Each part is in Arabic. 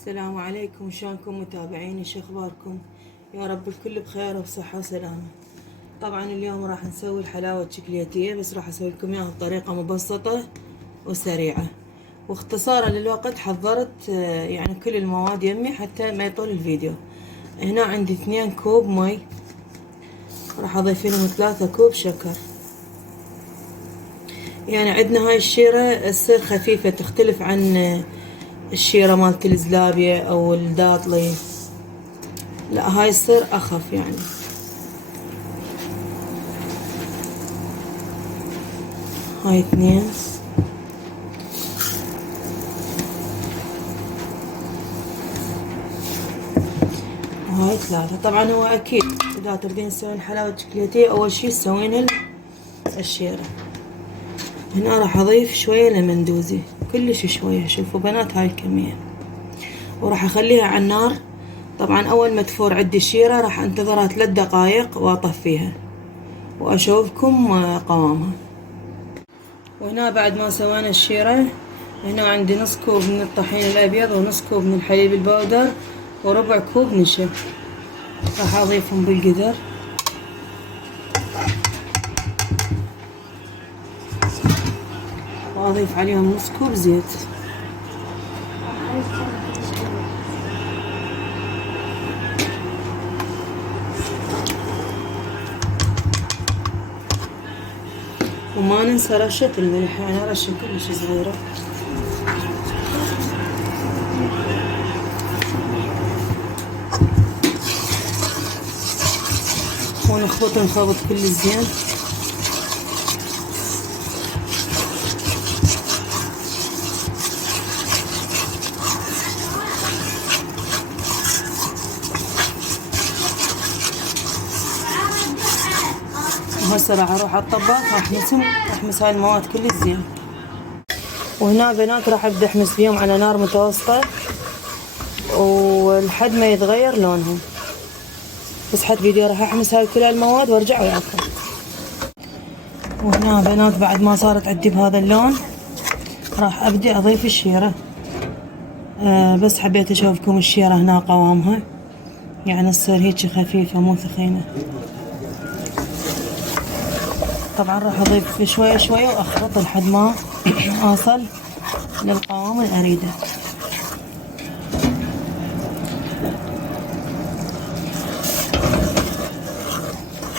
السلام عليكم، شلونكم متابعيني؟ شو اخباركم؟ يا رب الكل بخير وبصحة وسلامة. طبعا اليوم راح نسوي الحلاوة الشوكولاتية، بس راح اسوي لكم اياها بطريقة مبسطة وسريعة واختصارا للوقت. حضرت يعني كل المواد يمي حتى ما يطول الفيديو. هنا عندي 2 كوب مي، راح اضيف لهم 3 كوب شكر. يعني عندنا هاي الشيرة تصير خفيفة، تختلف عن الشيرة مالت الزلابية او الداطلي، لا هاي تصير اخف يعني. هاي 2 وهاي 3. طبعا هو اكيد اذا تريدين تسوين حلاوة شوكولاتية اول شي تسوين الشيرة. هنا راح اضيف شوية لمندوزي، كلش شوية، شوفوا بنات هاي الكمية، وراح اخليها على النار. طبعا اول ما تفور عندي الشيرة راح انتظرها 3 دقايق واطفيها واشوفكم قوامها. وهنا بعد ما سوينا الشيرة، هنا عندي نص كوب من الطحين الابيض ونص كوب من الحليب البودر وربع كوب نشا، راح اضيفهم بالقدر. واضيف عليهم نص كوب زيت. وما ننسى رشة الملح، يعني رشة كلش صغيرة. ونخلط الخلط كل زين. وهسه راح اروح على الطباخ راح احمس هاي المواد كل زين. وهنا بنات راح ابدا احمس بيهم على نار متوسطة ولحد ما يتغير لونهم. بس حد فيديو راح احمس هاي كل المواد وارجع وياكم. وهنا بنات بعد ما صارت عندي بهذا اللون راح ابدا اضيف الشيرة. بس حبيت اشوفكم الشيرة هنا قوامها، يعني تصير هيك خفيفة مو ثخينة. طبعا راح اضيف شوية شوية واخلط لحد ما اوصل للقوام اللي اريده.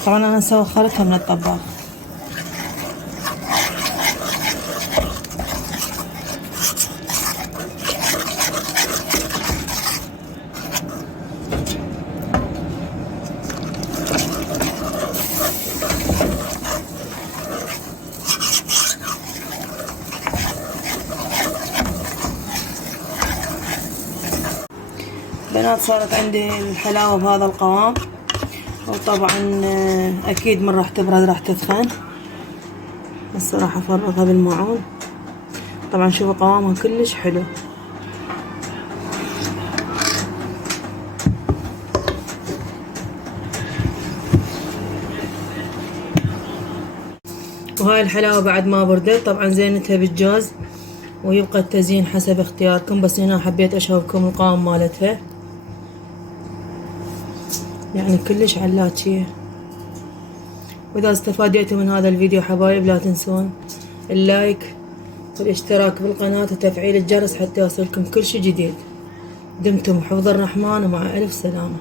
طبعا انا سوخرتها من الطباخ. بنات صارت عندي الحلاوة بهذا القوام، وطبعا اكيد من راح تبرد راح تثخن. بس راح افرغها بالماعون. طبعا شوفوا قوامها كلش حلو. وهاي الحلاوة بعد ما بردت طبعا زينتها بالجوز، ويبقى التزيين حسب اختياركم، بس هنا حبيت اشوفكم القوام مالتها، يعني كلش علاتشية. واذا استفاديتوا من هذا الفيديو حبايب لا تنسون اللايك والاشتراك بالقناة وتفعيل الجرس حتى يوصلكم كل شي جديد. دمتم بحفظ الرحمن ومع الف سلامة.